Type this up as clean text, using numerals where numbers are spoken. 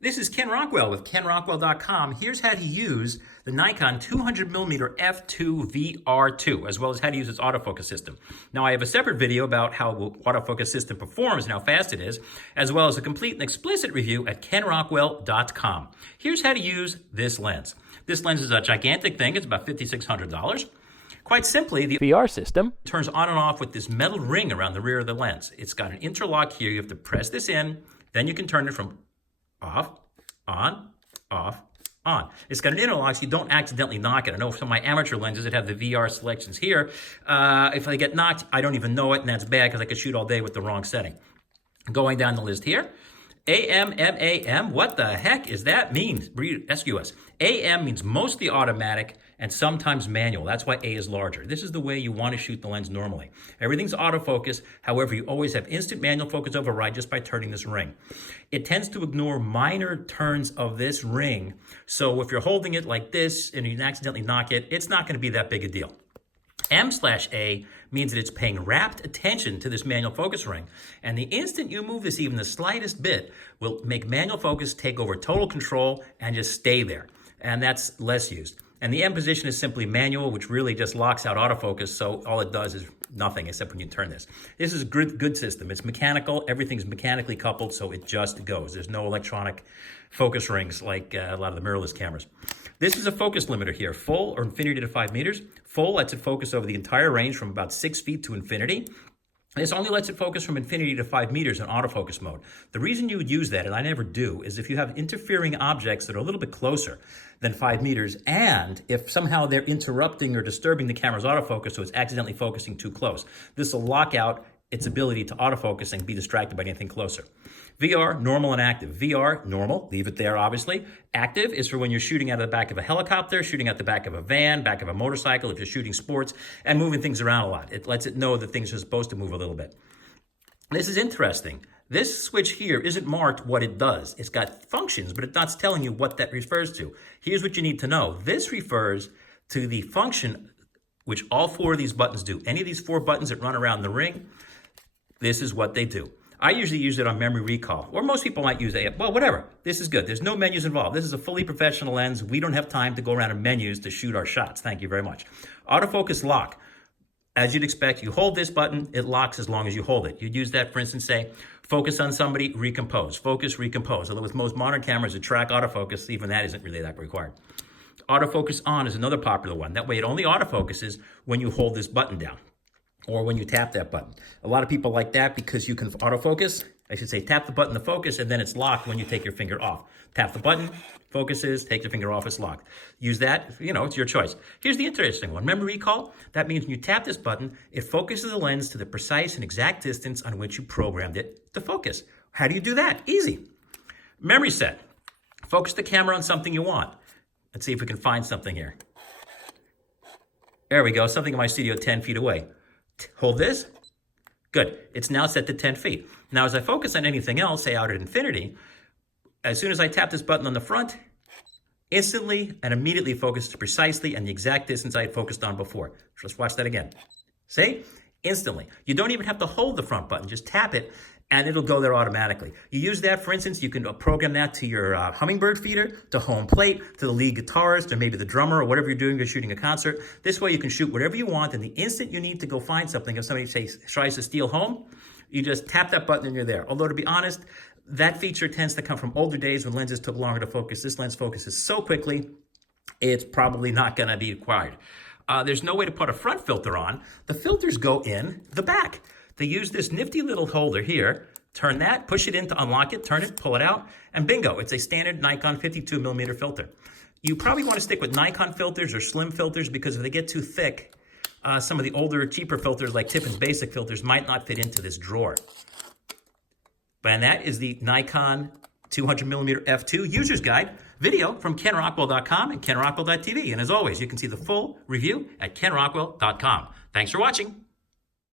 This is Ken Rockwell with KenRockwell.com. Here's how to use the Nikon 200mm f2 VR2, as well as how to use its autofocus system. Now, I have a separate video about how the autofocus system performs and how fast it is, as well as a complete and explicit review at KenRockwell.com. Here's how to use this lens. This lens is a gigantic thing. It's about $5,600. Quite simply, the VR system turns on and off with this metal ring around the rear of the lens. It's got an interlock here. You have to press this in, then you can turn it from off, on, off, on. It's got an interlock so you don't accidentally knock it. I know some of my amateur lenses that have the VR selections here, if I get knocked, I don't even know it, and that's bad because I could shoot all day with the wrong setting. Going down the list here, AM, MAM, what the heck is that mean? SQS. AM means mostly automatic and sometimes manual. That's why A is larger. This is the way you want to shoot the lens normally. Everything's autofocus. However, you always have instant manual focus override just by turning this ring. It tends to ignore minor turns of this ring. So if you're holding it like this and you accidentally knock it, it's not going to be that big a deal. M/A means that it's paying rapt attention to this manual focus ring. And the instant you move this even the slightest bit will make manual focus take over total control and just stay there. And that's less used. And the M position is simply manual, which really just locks out autofocus. So all it does is nothing except when you turn this. This is a good system. It's mechanical. Everything's mechanically coupled, so it just goes. There's no electronic focus rings like a lot of the mirrorless cameras. This is a focus limiter here, full or infinity to 5 meters. Full lets it focus over the entire range from about 6 feet to infinity. This only lets it focus from infinity to 5 meters in autofocus mode. The reason you would use that, and I never do, is if you have interfering objects that are a little bit closer than 5 meters, and if somehow they're interrupting or disturbing the camera's autofocus so it's accidentally focusing too close. This will lock out its ability to autofocus and be distracted by anything closer. VR, normal and active. VR, normal, leave it there obviously. Active is for when you're shooting out of the back of a helicopter, shooting out the back of a van, back of a motorcycle, if you're shooting sports, and moving things around a lot. It lets it know that things are supposed to move a little bit. This is interesting. This switch here isn't marked what it does. It's got functions, but it's not telling you what that refers to. Here's what you need to know. This refers to the function which all 4 of these buttons do. Any of these 4 buttons that run around the ring, this is what they do. I usually use it on memory recall, or most people might use it. Well, whatever. This is good. There's no menus involved. This is a fully professional lens. We don't have time to go around in menus to shoot our shots. Thank you very much. Autofocus lock. As you'd expect, you hold this button, it locks as long as you hold it. You'd use that, for instance, say, focus on somebody, recompose. Focus, recompose. Although with most modern cameras that track autofocus, even that isn't really that required. Autofocus on is another popular one. That way it only autofocuses when you hold this button down, or when you tap that button. A lot of people like that because you can autofocus. I should say tap the button to focus, and then it's locked when you take your finger off. Tap the button, focuses, take your finger off, it's locked. Use that, it's your choice. Here's the interesting one. Memory recall, that means when you tap this button, it focuses the lens to the precise and exact distance on which you programmed it to focus. How do you do that? Easy. Memory set. Focus the camera on something you want. Let's see if we can find something here. There we go, something in my studio 10 feet away. Hold this. Good. It's now set to 10 feet. Now, as I focus on anything else, say out at infinity, as soon as I tap this button on the front, instantly and immediately focuses precisely and the exact distance I had focused on before. Let's watch that again. See? Instantly. You don't even have to hold the front button. Just tap it, and it'll go there automatically. You use that, for instance, you can program that to your hummingbird feeder, to home plate, to the lead guitarist, or maybe the drummer, or whatever you're doing, you're shooting a concert. This way you can shoot whatever you want, and the instant you need to go find something, if somebody tries to steal home, you just tap that button and you're there. Although, to be honest, that feature tends to come from older days when lenses took longer to focus. This lens focuses so quickly, it's probably not going to be required. There's no way to put a front filter on. The filters go in the back. They use this nifty little holder here. Turn that, push it in to unlock it, turn it, pull it out, and bingo, it's a standard Nikon 52mm filter. You probably want to stick with Nikon filters or slim filters because if they get too thick, some of the older, cheaper filters like Tippin's basic filters might not fit into this drawer. And that is the Nikon 200mm f2 user's guide video from KenRockwell.com and KenRockwell.tv. And as always, you can see the full review at KenRockwell.com. Thanks for watching.